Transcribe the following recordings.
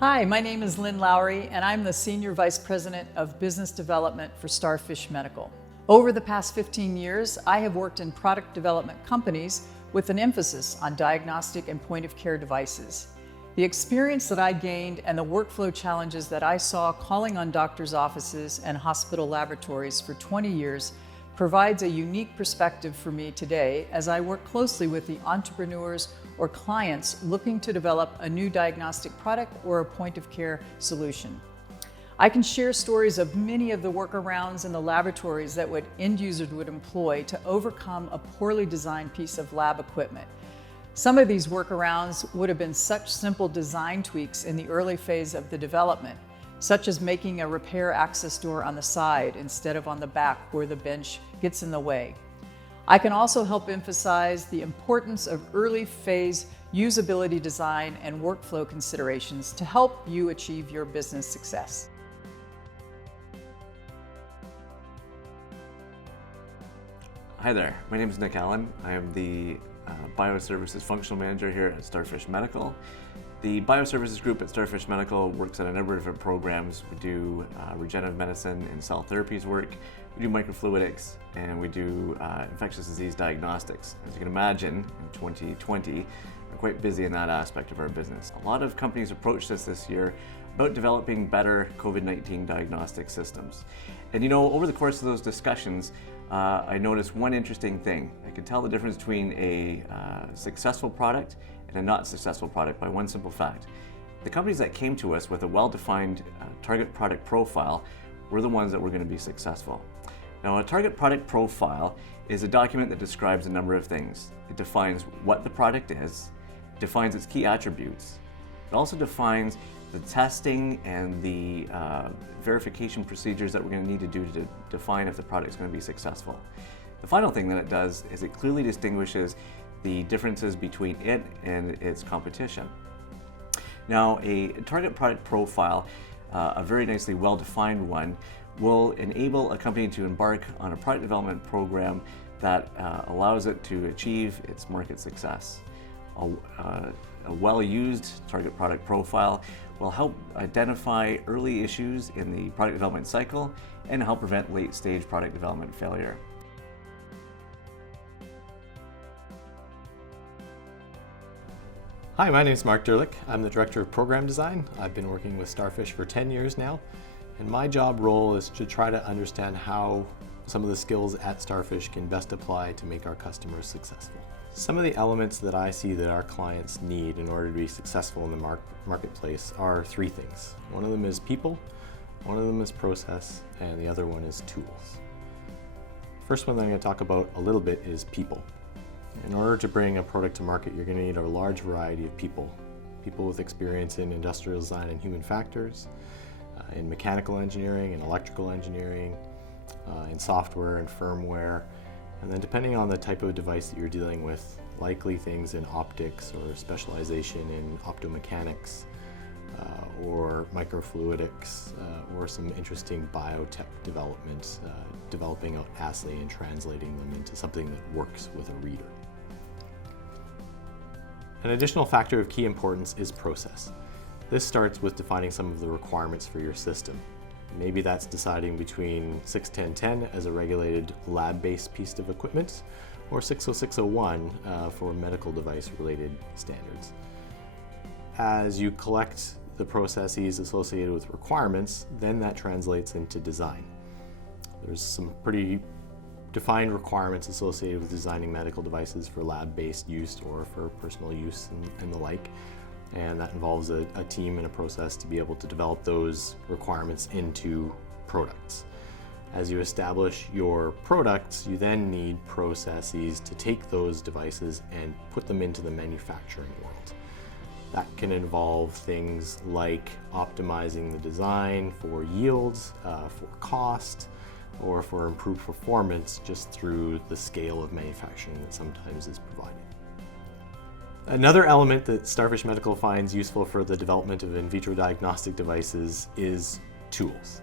Hi, my name is Lynn Lowry, and I'm the Senior Vice President of Business Development for StarFish Medical. Over the past 15 years, I have worked in product development companies with an emphasis on diagnostic and point-of-care devices. The experience that I gained and the workflow challenges that I saw calling on doctors' offices and hospital laboratories for 20 years provides a unique perspective for me today as I work closely with the entrepreneurs or clients looking to develop a new diagnostic product or a point-of-care solution. I can share stories of many of the workarounds in the laboratories that end users would employ to overcome a poorly designed piece of lab equipment. Some of these workarounds would have been such simple design tweaks in the early phase of the development, such as making a repair access door on the side instead of on the back where the bench gets in the way. I can also help emphasize the importance of early phase usability design and workflow considerations to help you achieve your business success. Hi there, my name is Nick Allen. I am the Bio Services Functional Manager here at StarFish Medical. The Bio Services group at StarFish Medical works on a number of different programs. We do regenerative medicine and cell therapies work, we do microfluidics, and we do infectious disease diagnostics. As you can imagine, in 2020, we're quite busy in that aspect of our business. A lot of companies approached us this year about developing better COVID-19 diagnostic systems. And you know, over the course of those discussions, I noticed one interesting thing. I could tell the difference between a successful product and a not successful product by one simple fact. The companies that came to us with a well-defined target product profile were the ones that were going to be successful. Now, a target product profile is a document that describes a number of things. It defines what the product is, defines its key attributes. It also defines the testing and the verification procedures that we're going to need to do to define if the product is going to be successful. The final thing that it does is it clearly distinguishes the differences between it and its competition. Now, a target product profile, a very nicely well-defined one, will enable a company to embark on a product development program that allows it to achieve its market success. A well-used target product profile will help identify early issues in the product development cycle and help prevent late-stage product development failure. Hi, my name is Mark Derlick. I'm the Director of Program Design. I've been working with StarFish for 10 years now, and my job role is to try to understand how some of the skills at StarFish can best apply to make our customers successful. Some of the elements that I see that our clients need in order to be successful in the marketplace are three things. One of them is people, one of them is process, and the other one is tools. First one that I'm going to talk about a little bit is people. In order to bring a product to market, you're going to need a large variety of people. People with experience in industrial design and human factors, in mechanical engineering and electrical engineering, in software and firmware, and then depending on the type of device that you're dealing with, likely things in optics or specialization in optomechanics or microfluidics or some interesting biotech development, developing out assay and translating them into something that works with a reader. An additional factor of key importance is process. This starts with defining some of the requirements for your system. Maybe that's deciding between 61010 as a regulated lab-based piece of equipment or 60601 for medical device related standards. As you collect the processes associated with requirements, then that translates into design. There's some pretty defined requirements associated with designing medical devices for lab-based use or for personal use and the like. And that involves a team and a process to be able to develop those requirements into products. As you establish your products, you then need processes to take those devices and put them into the manufacturing world. That can involve things like optimizing the design for yields, for cost, or for improved performance just through the scale of manufacturing that sometimes is provided. Another element that StarFish Medical finds useful for the development of in vitro diagnostic devices is tools.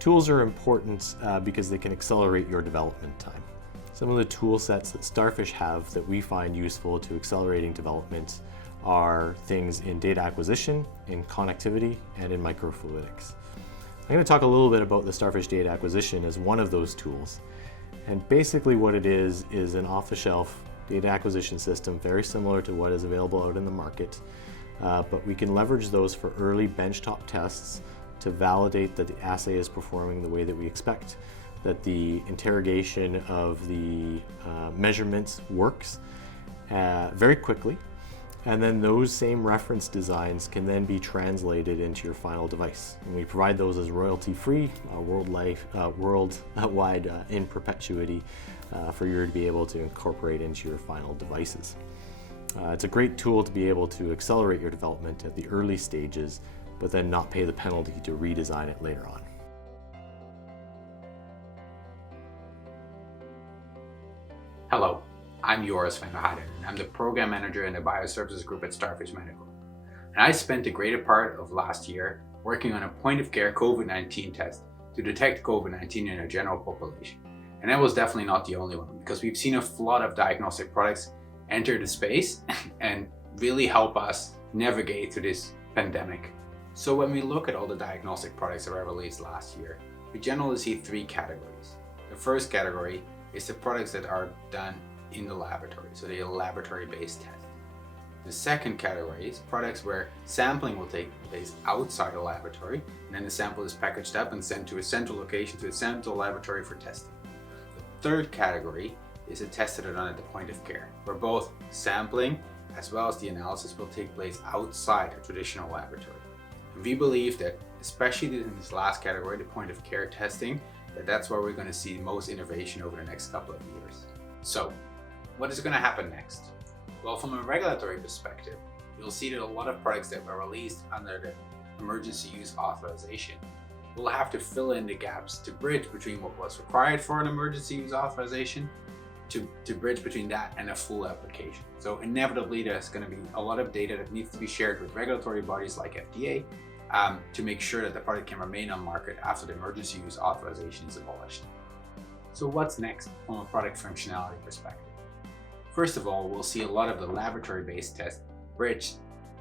Tools are important because they can accelerate your development time. Some of the tool sets that StarFish have that we find useful to accelerating development are things in data acquisition, in connectivity, and in microfluidics. I'm going to talk a little bit about the StarFish data acquisition as one of those tools. And basically what it is an off-the-shelf data acquisition system, very similar to what is available out in the market. But we can leverage those for early benchtop tests to validate that the assay is performing the way that we expect, that the interrogation of the measurements works very quickly, and then those same reference designs can then be translated into your final device. And we provide those as royalty-free, worldwide in perpetuity for you to be able to incorporate into your final devices. It's a great tool to be able to accelerate your development at the early stages, but then not pay the penalty to redesign it later on. Hello, I'm Joris van der Heijden, and I'm the Program Manager in the Bioservices Group at StarFish Medical. And I spent the greater part of last year working on a point-of-care COVID-19 test to detect COVID-19 in a general population. And that was definitely not the only one, because we've seen a flood of diagnostic products enter the space and really help us navigate through this pandemic. So when we look at all the diagnostic products that were released last year, we generally see three categories. The first category is the products that are done in the laboratory, so the laboratory-based test. The second category is products where sampling will take place outside the laboratory, and then the sample is packaged up and sent to a central location, to a central laboratory for testing. The third category is the tests that are done at the point of care, where both sampling as well as the analysis will take place outside a traditional laboratory. And we believe that, especially in this last category, the point of care testing, that's where we're going to see most innovation over the next couple of years. So, what is going to happen next? Well, from a regulatory perspective, you'll see that a lot of products that were released under the emergency use authorization will have to fill in the gaps to bridge between what was required for an emergency use authorization to bridge between that and a full application. So inevitably, there's going to be a lot of data that needs to be shared with regulatory bodies like FDA to make sure that the product can remain on market after the emergency use authorization is abolished. So what's next from a product functionality perspective? First of all, we'll see a lot of the laboratory-based tests bridged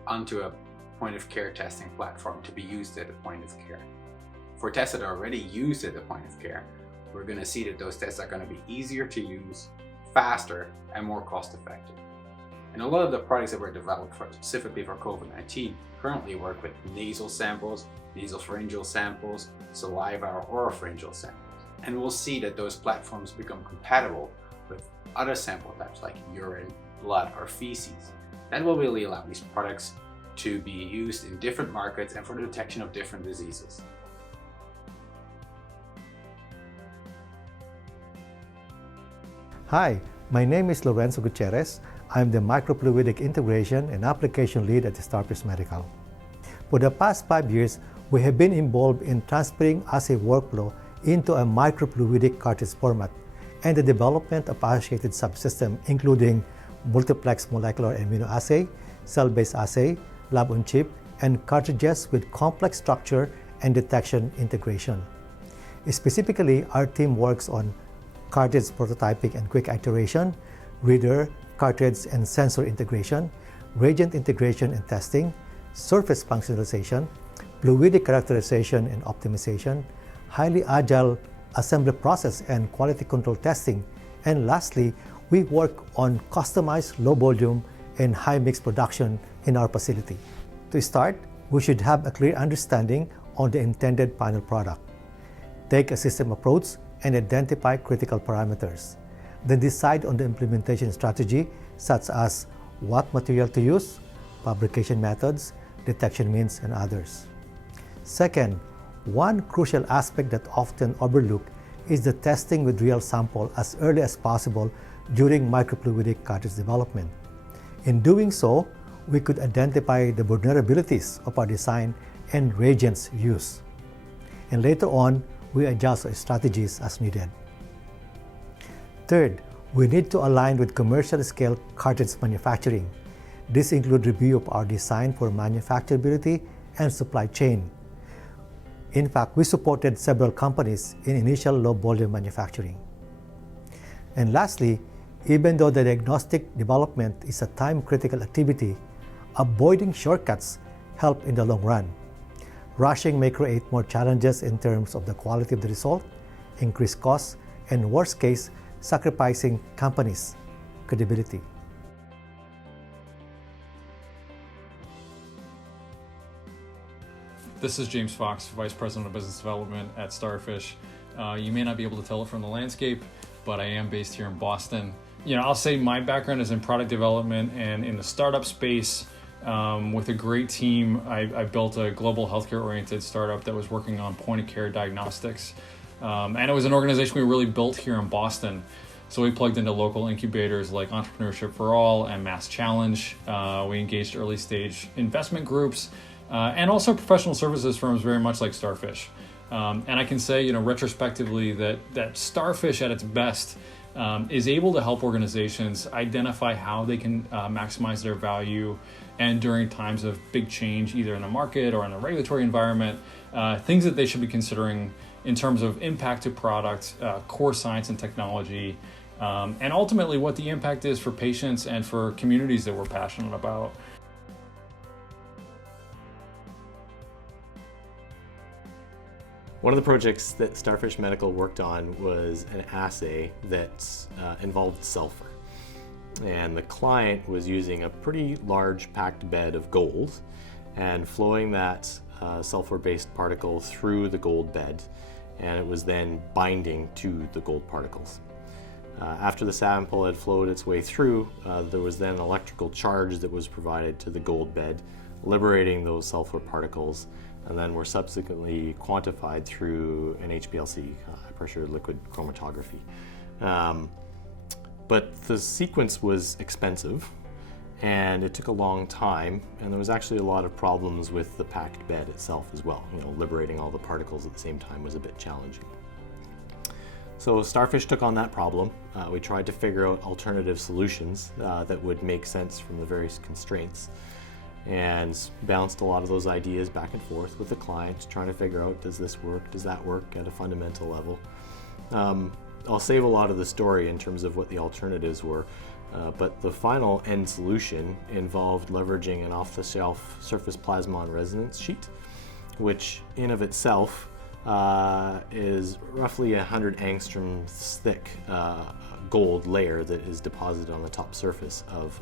onto a point-of-care testing platform to be used at the point of care. For tests that are already used at the point of care, we're going to see that those tests are going to be easier to use, faster, and more cost-effective. And a lot of the products that were developed specifically for COVID-19 currently work with nasal samples, nasopharyngeal samples, saliva or oropharyngeal samples. And we'll see that those platforms become compatible with other sample types like urine, blood, or feces. That will really allow these products to be used in different markets and for the detection of different diseases. Hi, my name is Lorenzo Gutierrez. I'm the Microfluidic Integration and Application Lead at StarFish Medical. For the past 5 years, we have been involved in transferring assay workflow into a microfluidic cartridge format and the development of associated subsystems including multiplex molecular immunoassay, cell-based assay, lab-on-chip, and cartridges with complex structure and detection integration. Specifically, our team works on cartridge prototyping and quick iteration, reader, cartridge and sensor integration, reagent integration and testing, surface functionalization, fluidic characterization and optimization, highly agile assembly process and quality control testing, and lastly, we work on customized low volume and high mix production in our facility. To start, we should have a clear understanding on the intended final product. Take a system approach and identify critical parameters. Then decide on the implementation strategy, such as what material to use, fabrication methods, detection means, and others. Second, one crucial aspect that often overlooked is the testing with real sample as early as possible during microfluidic cartridge development. In doing so, we could identify the vulnerabilities of our design and reagents used. And later on, we adjust our strategies as needed. Third, we need to align with commercial scale cartridge manufacturing. This includes review of our design for manufacturability and supply chain. In fact, we supported several companies in initial low volume manufacturing. And lastly, even though the diagnostic development is a time-critical activity, avoiding shortcuts help in the long run. Rushing may create more challenges in terms of the quality of the result, increased costs, and worst case, sacrificing companies' credibility. This is James Fox, Vice President of Business Development at StarFish. You may not be able to tell it from the landscape, but I am based here in Boston. I'll say my background is in product development and in the startup space. With a great team, I built a global healthcare-oriented startup that was working on point-of-care diagnostics. And it was an organization we really built here in Boston. So we plugged into local incubators like Entrepreneurship for All and Mass Challenge. We engaged early-stage investment groups and also professional services firms very much like StarFish. And I can say, retrospectively that StarFish at its best is able to help organizations identify how they can maximize their value, and during times of big change, either in the market or in the regulatory environment, things that they should be considering in terms of impact to product, core science and technology, and ultimately what the impact is for patients and for communities that we're passionate about. One of the projects that StarFish Medical worked on was an assay that involved sulfur. And the client was using a pretty large packed bed of gold and flowing that sulfur-based particle through the gold bed, and it was then binding to the gold particles. After the sample had flowed its way through, there was then an electrical charge that was provided to the gold bed, liberating those sulfur particles, and then were subsequently quantified through an HPLC, high pressure liquid chromatography. But the sequence was expensive and it took a long time, and there was actually a lot of problems with the packed bed itself as well. Liberating all the particles at the same time was a bit challenging. So StarFish took on that problem. We tried to figure out alternative solutions that would make sense from the various constraints, and bounced a lot of those ideas back and forth with the client, trying to figure out, does this work, does that work at a fundamental level. I'll save a lot of the story in terms of what the alternatives were, but the final end solution involved leveraging an off-the-shelf surface plasmon resonance sheet, which in of itself is roughly 100 angstroms thick gold layer that is deposited on the top surface of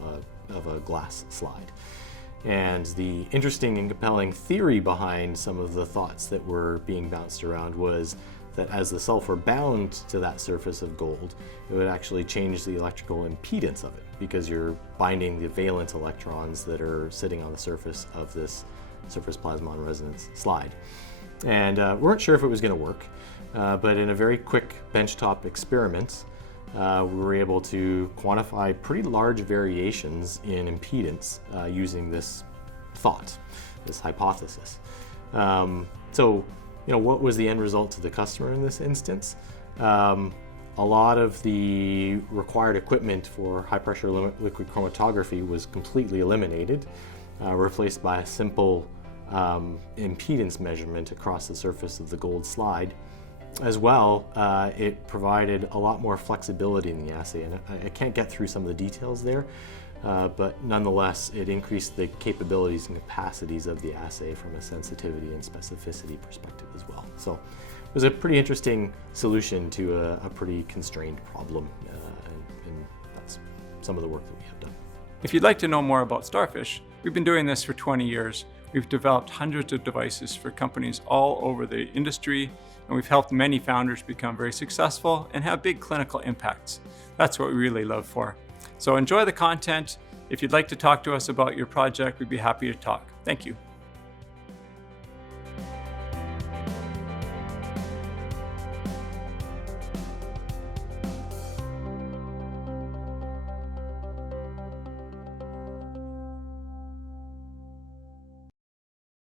a glass slide. And the interesting and compelling theory behind some of the thoughts that were being bounced around was that as the sulfur bound to that surface of gold, it would actually change the electrical impedance of it, because you're binding the valent electrons that are sitting on the surface of this surface plasmon resonance slide. And we weren't sure if it was going to work, but in a very quick benchtop experiment, we were able to quantify pretty large variations in impedance using this thought, this hypothesis. So, what was the end result to the customer in this instance? A lot of the required equipment for high pressure liquid chromatography was completely eliminated, replaced by a simple impedance measurement across the surface of the gold slide. As well, it provided a lot more flexibility in the assay, and I can't get through some of the details there, but nonetheless, it increased the capabilities and capacities of the assay from a sensitivity and specificity perspective as well. So it was a pretty interesting solution to a pretty constrained problem, and that's some of the work that we have done. If you'd like to know more about StarFish, we've been doing this for 20 years. We've developed hundreds of devices for companies all over the industry, and we've helped many founders become very successful and have big clinical impacts. That's what we really love for. So enjoy the content. If you'd like to talk to us about your project, we'd be happy to talk. Thank you.